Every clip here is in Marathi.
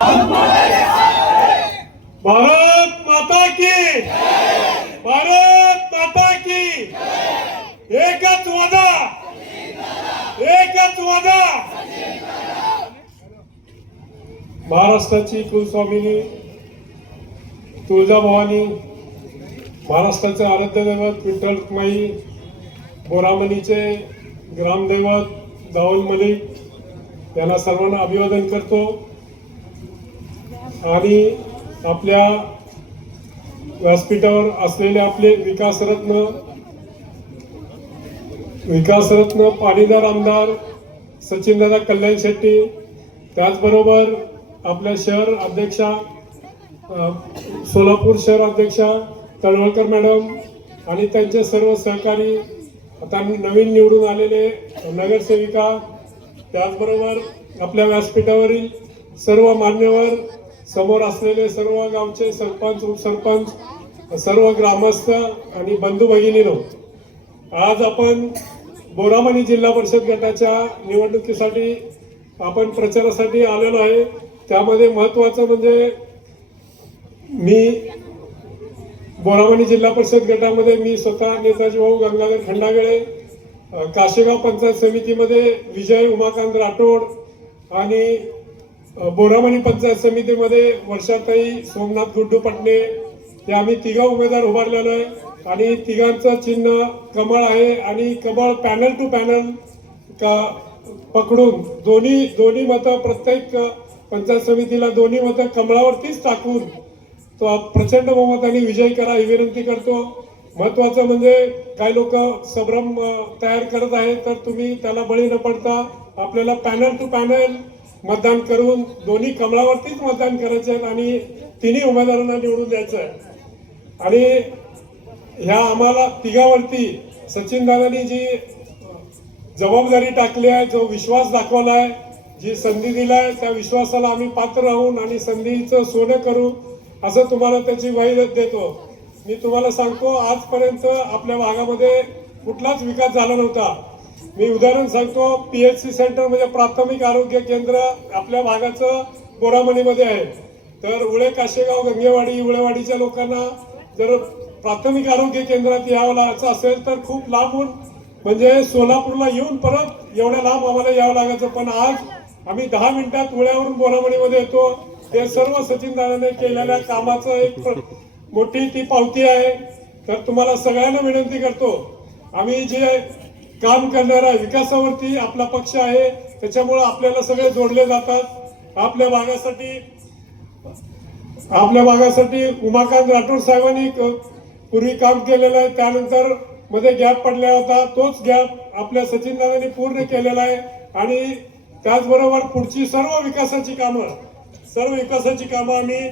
भारत माता की, भारत माता की, एकच वादा, एकच वादा. महाराष्ट्राची कुलस्वामिनी तुळजाभवानी, महाराष्ट्राचे आराध्य दैवत विठ्ठल रुक्माई, बोरामणीचे ग्रामदैवत दाऊल मलिक यांना सर्वांना अभिवादन करतो. आणि आपल्या व्यासपीठावर असलेले आपले विकासरत्न पाणीदार आमदार सचिनदादा कल्याण शेट्टी, त्याचबरोबर आपल्या शहर अध्यक्षा सोलापूर शहर अध्यक्षा तळवळकर मॅडम आणि त्यांचे सर्व सहकारी, आता नवीन निवडून आलेले नगरसेविका, त्याचबरोबर आपल्या व्यासपीठावरील सर्व मान्यवर, समोर असलेले सर्व गावचे सरपंच उपसरपंच, सर्व ग्रामस्थ आणि बंधू भगिनींनो, आज आपण बोरामणी जिल्हा परिषद गटाच्या निवडणुकीसाठी आपण प्रचारासाठी आलेलो आहे. त्यामध्ये महत्त्वाचं म्हणजे मी बोरामणी जिल्हा परिषद गटामध्ये मी स्वतः नेताजी भाऊ गंगाधर खंडागळे, काशेगाव पंचायत समितीमध्ये विजय उमाकांत राठोड आणि बोरामणी पंचायत समितीमध्ये वर्षाताई सोमनाथ गुड्डू पटणे हे आम्ही तिघा उमेदवार उभारलेलो आहे. आणि तिघांचं चिन्ह कमळ आहे आणि कमळ पॅनल टू पॅनल पकडून दोन्ही मतं प्रत्येक पंचायत समितीला दोन्ही मतं कमळावरतीच टाकून तो प्रचंड बहुमताने विजय करा ही विनंती करतो. महत्वाचं म्हणजे काही लोक संभ्रम तयार करत आहेत, तर तुम्ही त्याला बळी न पडता आपल्याला पॅनल टू पॅनल मतदान करून दोन्ही कमळावरतीच मतदान करायचे आहे आणि तिन्ही उमेदवारांना निवडून द्यायचं आहे. आणि ह्या आम्हाला तिघावरती सचिनदादांनी जी जबाबदारी टाकली आहे, जो विश्वास दाखवला आहे, जी संधी दिलाय, त्या विश्वासाला आम्ही पात्र राहून आणि संधीचं सोनं करू असं तुम्हाला त्याची ग्वाही देतो. मी तुम्हाला सांगतो, आजपर्यंत आपल्या भागामध्ये कुठलाच विकास झाला नव्हता. मी उदाहरण सांगतो, PHC सेंटर म्हणजे प्राथमिक आरोग्य केंद्र आपल्या भागाचं बोरामणीमध्ये आहे. तर उळे काशेगाव गंगेवाडी उळेवाडीच्या लोकांना जर प्राथमिक आरोग्य केंद्रात यावं असेल तर खूप लांबून म्हणजे सोलापूरला येऊन परत एवढ्या लांब आम्हाला यावं लागायचं. पण आज आम्ही 10 मिनिटात उळ्यावरून बोरामणीमध्ये येतो. ते सर्व सचिनदादांनी केलेल्या कामाचं एक मोठी ती पावती आहे. तर तुम्हाला सगळ्यांना विनंती करतो, आम्ही जे काम करणारा विकासावरती आपला पक्ष आहे, त्याच्यामुळे आपल्याला सगळे जोडले जातात. आपल्या भागासाठी उमाकांत राठोड साहेबांनी पूर्वी काम केलेलं आहे. त्यानंतर मध्ये गॅप पडला होता, तोच गॅप आपल्या सचिनदादांनी पूर्ण केलेला आहे. आणि त्याचबरोबर पुढची सर्व विकासाची कामं आम्ही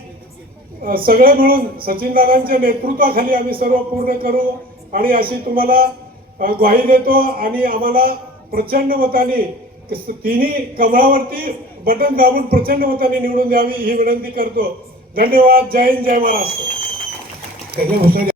सगळे मिळून सचिनदादांच्या नेतृत्वाखाली आम्ही सर्व पूर्ण करू आणि अशी तुम्हाला ग्वाही देतो. आणि आम्हाला प्रचंड मताने तिन्ही कमळावरती बटन दाबून प्रचंड मताने निवडून द्यावी ही विनंती करतो. धन्यवाद. जय हिंद, जय महाराष्ट्र.